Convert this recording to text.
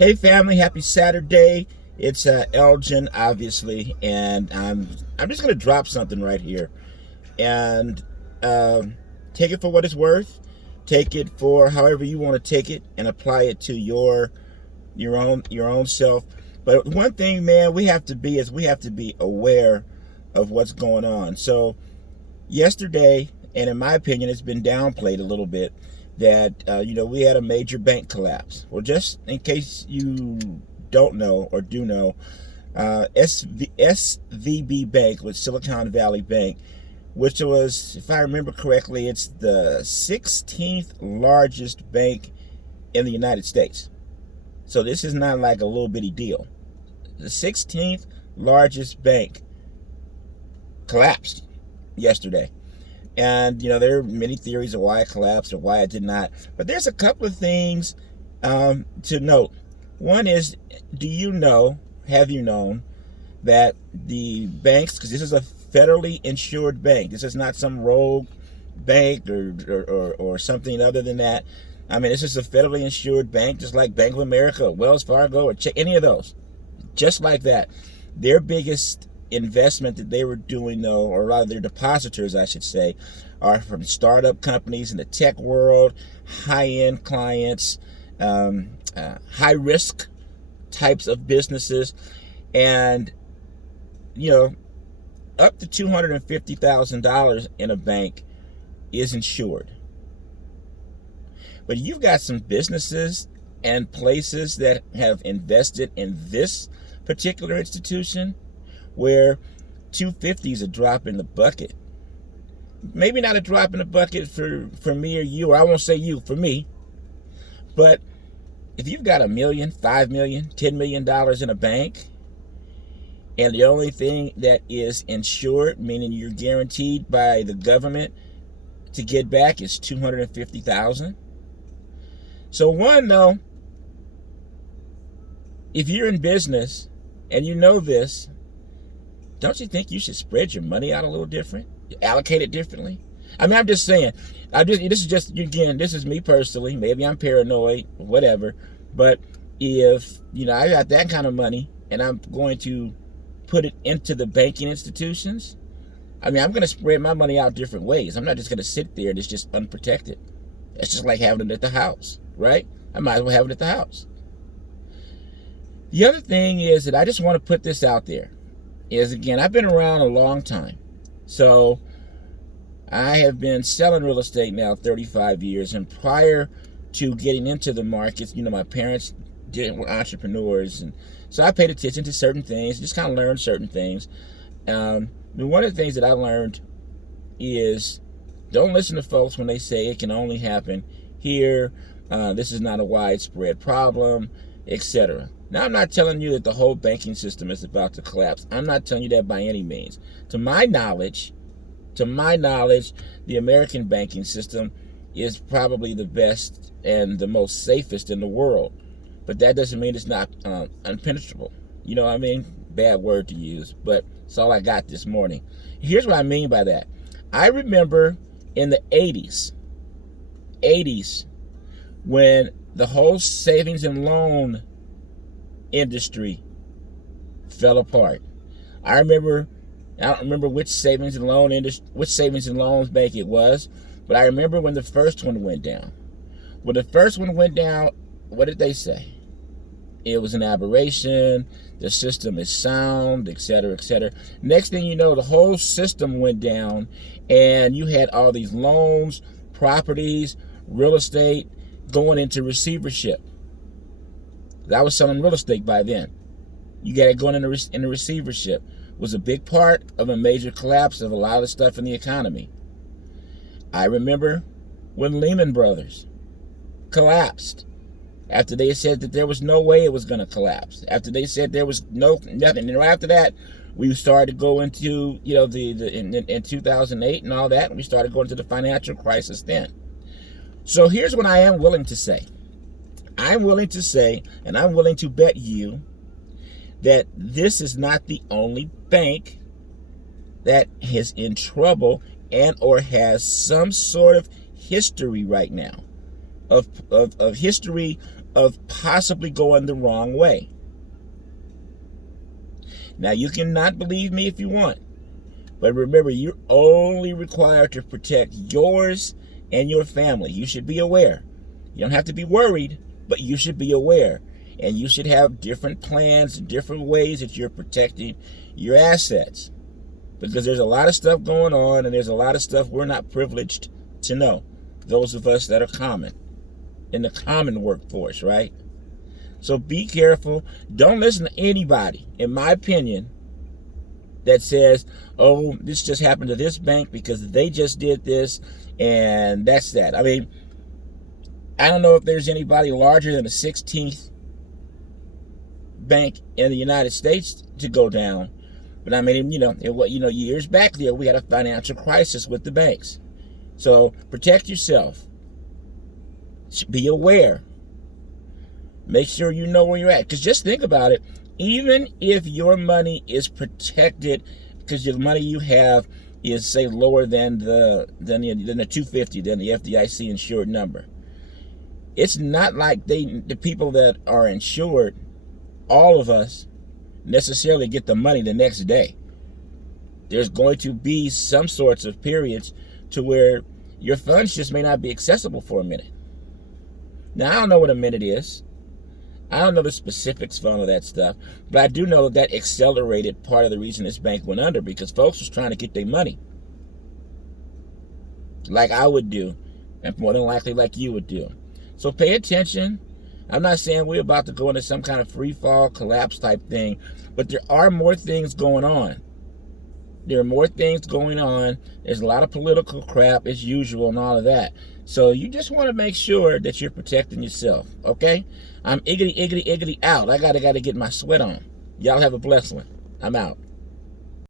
Hey family, happy Saturday. It's Elgin, obviously, and I'm just gonna drop something right here, and take it for what it's worth. Take it for however you want to take it, and apply it to your own self. But one thing, man, we have to be aware of what's going on. So yesterday, and in my opinion, it's been downplayed a little bit that we had a major bank collapse. Well, just in case you don't know or do know, SVB Bank was Silicon Valley Bank, which was, if I remember correctly, it's the 16th largest bank in the United States. So this is not like a little bitty deal. The 16th largest bank collapsed yesterday. And, there are many theories of why it collapsed or why it did not. But there's a couple of things to note. One is, have you known that the banks, because this is a federally insured bank. This is not some rogue bank or something other than that. I mean, this is a federally insured bank, just like Bank of America, or Wells Fargo, or any of those. Just like that. Their biggest investment that they were doing, though, or rather their depositors, I should say, are from startup companies in the tech world, high-end clients, high-risk types of businesses, and up to $250,000 in a bank is insured. But you've got some businesses and places that have invested in this particular institution where 250 is a drop in the bucket. Maybe not a drop in the bucket for me or you, or I won't say you, for me. But if you've got $1 million, $5 million, $10 million in a bank, and the only thing that is insured, meaning you're guaranteed by the government to get back, is $250,000. So one, though, if you're in business and you know this, don't you think you should spread your money out a little different? Allocate it differently? I mean, I'm just saying. This is me personally. Maybe I'm paranoid, whatever. But if, I got that kind of money and I'm going to put it into the banking institutions, I mean, I'm going to spread my money out different ways. I'm not just going to sit there and it's just unprotected. It's just like having it at the house, right? I might as well have it at the house. The other thing is that I just want to put this out there. Is, again, I've been around a long time. So I have been selling real estate now 35 years. And prior to getting into the markets, my parents were entrepreneurs. And so I paid attention to certain things, just kind of learned certain things. One of the things that I learned is don't listen to folks when they say it can only happen here. This is not a widespread problem, etc. Now, I'm not telling you that the whole banking system is about to collapse. I'm not telling you that by any means. To my knowledge, the American banking system is probably the best and the most safest in the world. But that doesn't mean it's not impenetrable. You know what I mean? Bad word to use, but it's all I got this morning. Here's what I mean by that. I remember in the 80s, when the whole savings and loan industry fell apart. I don't remember which savings and loans bank it was, but I remember when the first one went down. When the first one went down, what did they say? It was an aberration, the system is sound, etc., etc. Next thing you know, the whole system went down, and you had all these loans, properties, real estate going into receivership. I was selling real estate by then. You got it going in the receivership. Was a big part of a major collapse of a lot of stuff in the economy. I remember when Lehman Brothers collapsed. After they said that there was no way it was going to collapse. After they said there was nothing. And right after that, we started to go into, in 2008 and all that. And we started going to the financial crisis then. So here's what I am willing to say. I'm willing to say, and I'm willing to bet you, that this is not the only bank that is in trouble and or has some sort of history right now of history of possibly going the wrong way. Now, you cannot believe me if you want, but remember, you're only required to protect yours and your family. You should be aware. You don't have to be worried, but you should be aware. And you should have different plans and different ways that you're protecting your assets. Because there's a lot of stuff going on, and there's a lot of stuff we're not privileged to know. Those of us that are common, in the common workforce, right? So be careful. Don't listen to anybody, in my opinion, that says, oh, this just happened to this bank because they just did this, and that's that. I mean, I don't know if there's anybody larger than the 16th bank in the United States to go down. But I mean, years back there, we had a financial crisis with the banks. So protect yourself. Be aware. Make sure you know where you're at. Because just think about it. Even if your money is protected because the money you have is, say, lower than the 250, than the FDIC insured number, it's not like the people that are insured, all of us, necessarily get the money the next day. There's going to be some sorts of periods to where your funds just may not be accessible for a minute. Now, I don't know what a minute is. I don't know the specifics of all of that stuff, but I do know that accelerated part of the reason this bank went under, because folks was trying to get their money. Like I would do, and more than likely like you would do. So pay attention. I'm not saying we're about to go into some kind of free fall collapse type thing, but there are more things going on. There are more things going on. There's a lot of political crap as usual and all of that. So you just want to make sure that you're protecting yourself, okay? I'm iggity out. I gotta get my sweat on. Y'all have a blessed one. I'm out.